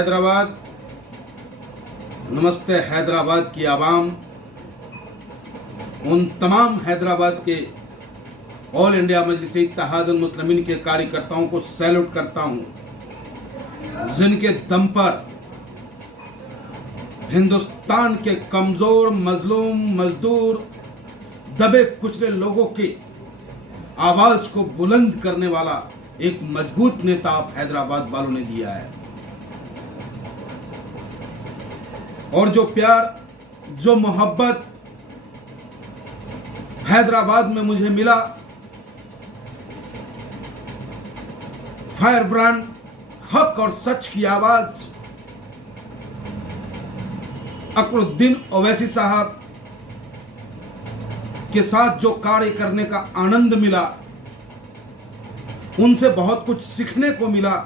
हैदराबाद, नमस्ते हैदराबाद की आवाम। उन तमाम हैदराबाद के ऑल इंडिया मजलिस इत्तेहादुल मुस्लिमीन के कार्यकर्ताओं को सैल्यूट करता हूं, जिनके दम पर हिंदुस्तान के कमजोर, मजलूम, मजदूर, दबे कुचले लोगों की आवाज को बुलंद करने वाला एक मजबूत नेता आप हैदराबाद वालों ने दिया है। और जो प्यार, जो मोहब्बत हैदराबाद में मुझे मिला, फायर ब्रांड, हक और सच की आवाज अकरुद्दीन ओवैसी साहब के साथ जो कार्य करने का आनंद मिला, उनसे बहुत कुछ सीखने को मिला।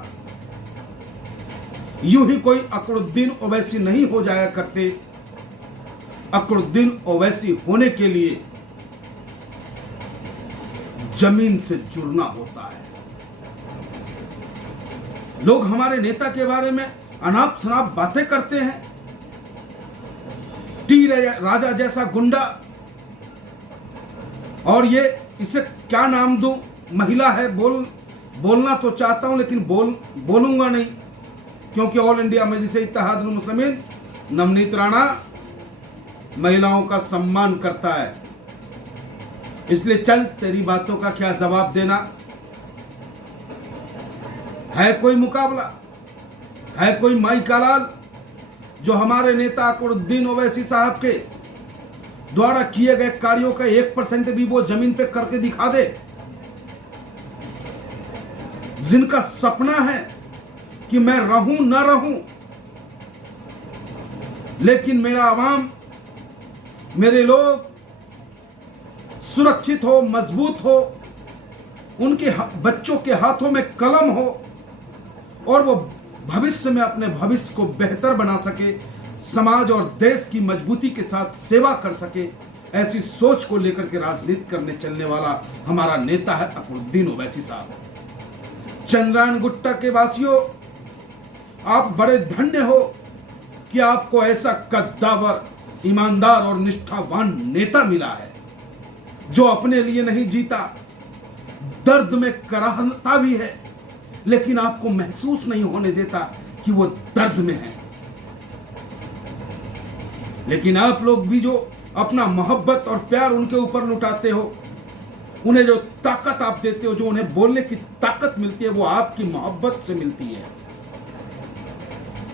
यूं ही कोई अकरुद्दीन ओवैसी नहीं हो जाया करते। अकरुद्दीन ओवैसी होने के लिए जमीन से जुड़ना होता है। लोग हमारे नेता के बारे में अनाप शनाप बातें करते हैं। टी राजा जैसा गुंडा, और ये इसे क्या नाम दूं, महिला है, बोलना तो चाहता हूं लेकिन बोलूंगा नहीं, क्योंकि ऑल इंडिया मजलिस इत्तेहादुल मुस्लिमीन नवनीत राणा महिलाओं का सम्मान करता है। इसलिए चल, तेरी बातों का क्या जवाब देना है। कोई मुकाबला है, कोई माई का लाल जो हमारे नेता अकरुद्दीन ओवैसी साहब के द्वारा किए गए कार्यों का 1% भी वो जमीन पे करके दिखा दे। जिनका सपना है कि मैं रहूं ना रहूं, लेकिन मेरा आवाम, मेरे लोग सुरक्षित हो, मजबूत हो, उनके बच्चों के हाथों में कलम हो और वो भविष्य में अपने भविष्य को बेहतर बना सके, समाज और देश की मजबूती के साथ सेवा कर सके, ऐसी सोच को लेकर के राजनीति करने चलने वाला हमारा नेता है अकरुद्दीन ओवैसी साहब। चंद्रायन गुट्टा के वासियों, आप बड़े धन्य हो कि आपको ऐसा कद्दावर, ईमानदार और निष्ठावान नेता मिला है, जो अपने लिए नहीं जीता, दर्द में कराहता भी है, लेकिन आपको महसूस नहीं होने देता कि वो दर्द में है। लेकिन आप लोग भी जो अपना मोहब्बत और प्यार उनके ऊपर लुटाते हो, उन्हें जो ताकत आप देते हो, जो उन्हें बोलने की ताकत मिलती है, वो आपकी मोहब्बत से मिलती है।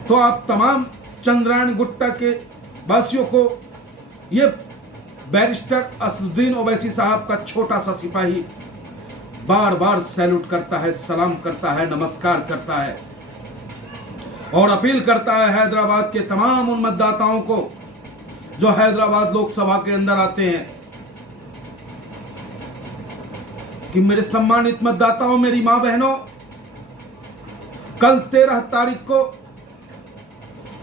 तो आप तमाम चंद्रायन गुट्टा के वासियों को ये बैरिस्टर असदुद्दीन ओवैसी साहब का छोटा सा सिपाही बार बार सैल्यूट करता है, सलाम करता है, नमस्कार करता है और अपील करता है हैदराबाद के तमाम उन मतदाताओं को जो हैदराबाद लोकसभा के अंदर आते हैं कि मेरे सम्मानित मतदाताओं, मेरी मां बहनों, कल 13 तारीख को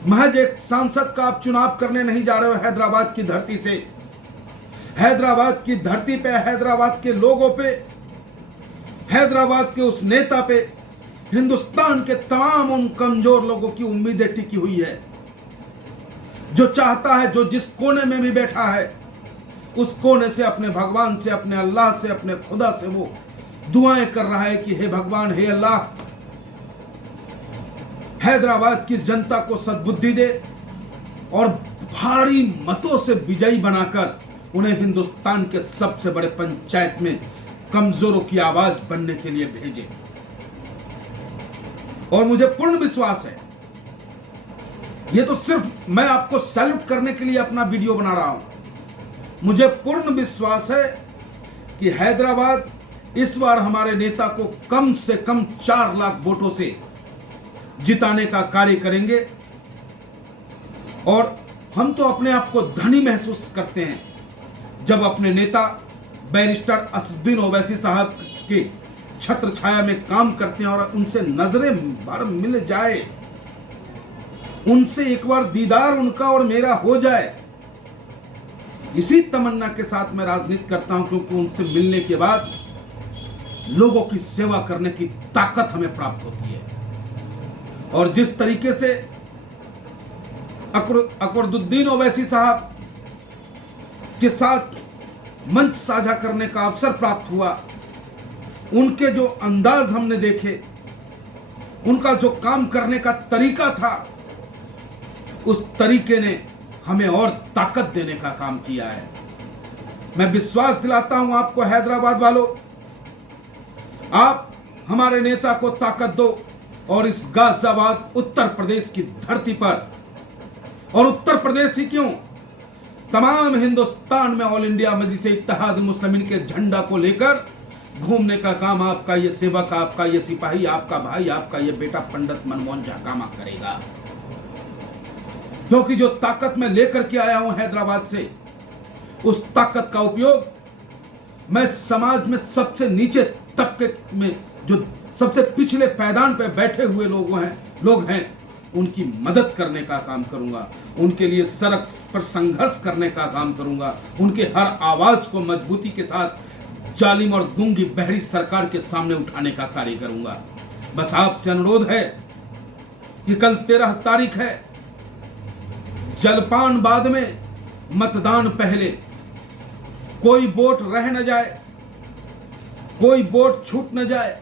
महज एक सांसद का आप चुनाव करने नहीं जा रहे हो हैदराबाद की धरती से। हैदराबाद की धरती पे, हैदराबाद के लोगों पे, हैदराबाद के उस नेता पे हिंदुस्तान के तमाम उन कमजोर लोगों की उम्मीदें टिकी हुई है, जो चाहता है, जो जिस कोने में भी बैठा है, उस कोने से अपने भगवान से, अपने अल्लाह से, अपने खुदा से वो दुआएं कर रहा है कि हे भगवान, हे अल्लाह, हैदराबाद की जनता को सद्बुद्धि दे और भारी मतों से विजयी बनाकर उन्हें हिंदुस्तान के सबसे बड़े पंचायत में कमजोरों की आवाज बनने के लिए भेजे। और मुझे पूर्ण विश्वास है, ये तो सिर्फ मैं आपको सैल्यूट करने के लिए अपना वीडियो बना रहा हूं, मुझे पूर्ण विश्वास है कि हैदराबाद इस बार हमारे नेता को कम से कम 4 लाख वोटों से जिताने का कार्य करेंगे। और हम तो अपने आप को धनी महसूस करते हैं जब अपने नेता बैरिस्टर असदुद्दीन ओवैसी साहब के छत्र छाया में काम करते हैं और उनसे नजरें बार मिल जाए, उनसे एक बार दीदार उनका और मेरा हो जाए। इसी तमन्ना के साथ मैं राजनीति करता हूं, क्योंकि उनसे मिलने के बाद लोगों की सेवा करने की ताकत हमें प्राप्त होती है। और जिस तरीके से अकबरुद्दीन ओवैसी साहब के साथ मंच साझा करने का अवसर प्राप्त हुआ, उनके जो अंदाज हमने देखे, उनका जो काम करने का तरीका था, उस तरीके ने हमें और ताकत देने का काम किया है। मैं विश्वास दिलाता हूं आपको हैदराबाद वालों, आप हमारे नेता को ताकत दो और इस गाजियाबाद उत्तर प्रदेश की धरती पर, और उत्तर प्रदेश ही क्यों, तमाम हिंदुस्तान में ऑल इंडिया मजलिस इत्तेहाद मुस्लिमीन के झंडा को लेकर घूमने का काम आपका ये सेवक, आपका ये सिपाही, आपका भाई, आपका ये बेटा पंडित मनमोहन झाकामा करेगा। क्योंकि जो ताकत मैं लेकर के आया हूं हैदराबाद से, उस ताकत का उपयोग मैं समाज में सबसे नीचे तबके में, जो सबसे पिछले पैदान पे बैठे हुए लोग हैं, उनकी मदद करने का काम करूंगा, उनके लिए सड़क पर संघर्ष करने का काम करूंगा, उनके हर आवाज को मजबूती के साथ जालिम और गूंगी बहरी सरकार के सामने उठाने का कार्य करूंगा। बस आपसे अनुरोध है कि कल 13 तारीख है, जलपान बाद में, मतदान पहले, कोई वोट रह न जाए, कोई वोट छूट न जाए।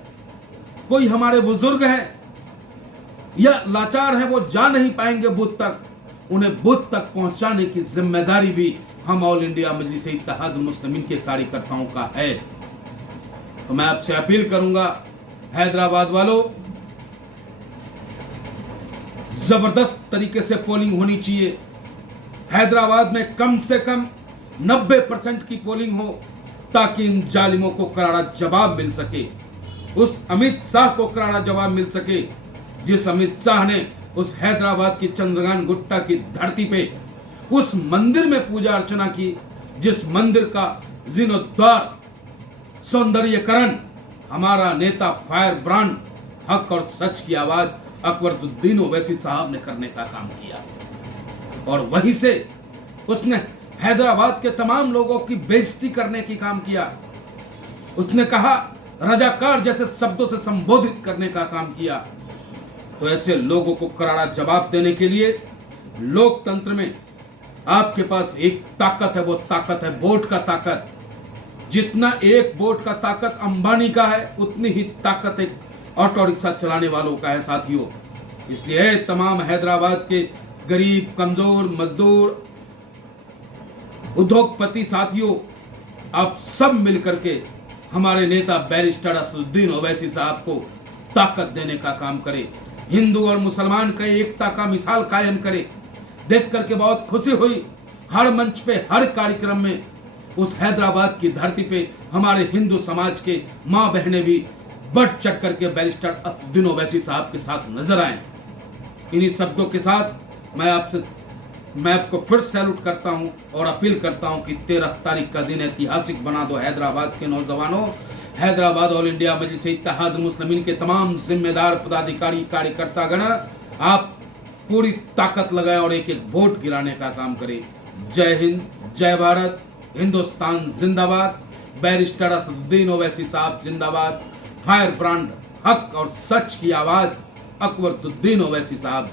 कोई हमारे बुजुर्ग हैं या लाचार हैं, वो जा नहीं पाएंगे बूथ तक, उन्हें बूथ तक पहुंचाने की जिम्मेदारी भी हम ऑल इंडिया मजलिस इत्तेहाद मुस्लिमीन के कार्यकर्ताओं का है। तो मैं आपसे अपील करूंगा हैदराबाद वालों, जबरदस्त तरीके से पोलिंग होनी चाहिए। हैदराबाद में कम से कम 90% की पोलिंग हो, ताकि इन जालिमों को करारा जवाब मिल सके, उस अमित शाह को करारा जवाब मिल सके, जिस अमित शाह ने उस हैदराबाद की चंद्रगान गुट्टा की धरती पे उस मंदिर में पूजा अर्चना की, जिस मंदिर का जीर्णोद्धार, सौंदर्यकरण हमारा नेता फायर ब्रांड हक और सच की आवाज अकबरुद्दीन ओवैसी साहब ने करने का काम किया। और वहीं से उसने हैदराबाद के तमाम लोगों की बेइज्जती करने की काम किया। उसने कहा, रजाकार जैसे शब्दों से संबोधित करने का काम किया। तो ऐसे लोगों को करारा जवाब देने के लिए लोकतंत्र में आपके पास एक ताकत है, वो ताकत है वोट का ताकत। जितना एक वोट का ताकत अंबानी का है, उतनी ही ताकत एक ऑटो रिक्शा चलाने वालों का है साथियों। इसलिए तमाम हैदराबाद के गरीब, कमजोर, मजदूर, उद्योगपति साथियों, आप सब मिलकर के हमारे नेता बैरिस्टर असदुद्दीन ओवैसी साहब को ताकत देने का काम करें। हिंदू और मुसलमान की एकता का मिसाल कायम करें। देख करके बहुत खुशी हुई, हर मंच पे, हर कार्यक्रम में उस हैदराबाद की धरती पे हमारे हिंदू समाज के माँ बहनें भी बढ़ चढ़ करके बैरिस्टर असदुद्दीन ओवैसी साहब के साथ नजर आए। इन्हीं शब्दों के साथ मैं आपको फिर सैल्यूट करता हूं और अपील करता हूं कि 13 तारीख का दिन ऐतिहासिक बना दो हैदराबाद के नौजवानों। हैदराबाद ऑल इंडिया मजलिस इत्तेहाद मुस्लिमीन के तमाम जिम्मेदार पदाधिकारी, कार्यकर्तागण, आप पूरी ताकत लगाएं और एक एक वोट गिराने का काम करें। जय हिंद, जय भारत, हिंदुस्तान जिंदाबाद, बैरिस्टर असदुद्दीन ओवैसी साहब जिंदाबाद, फायर ब्रांड हक और सच की आवाज अकबरुद्दीन ओवैसी साहब।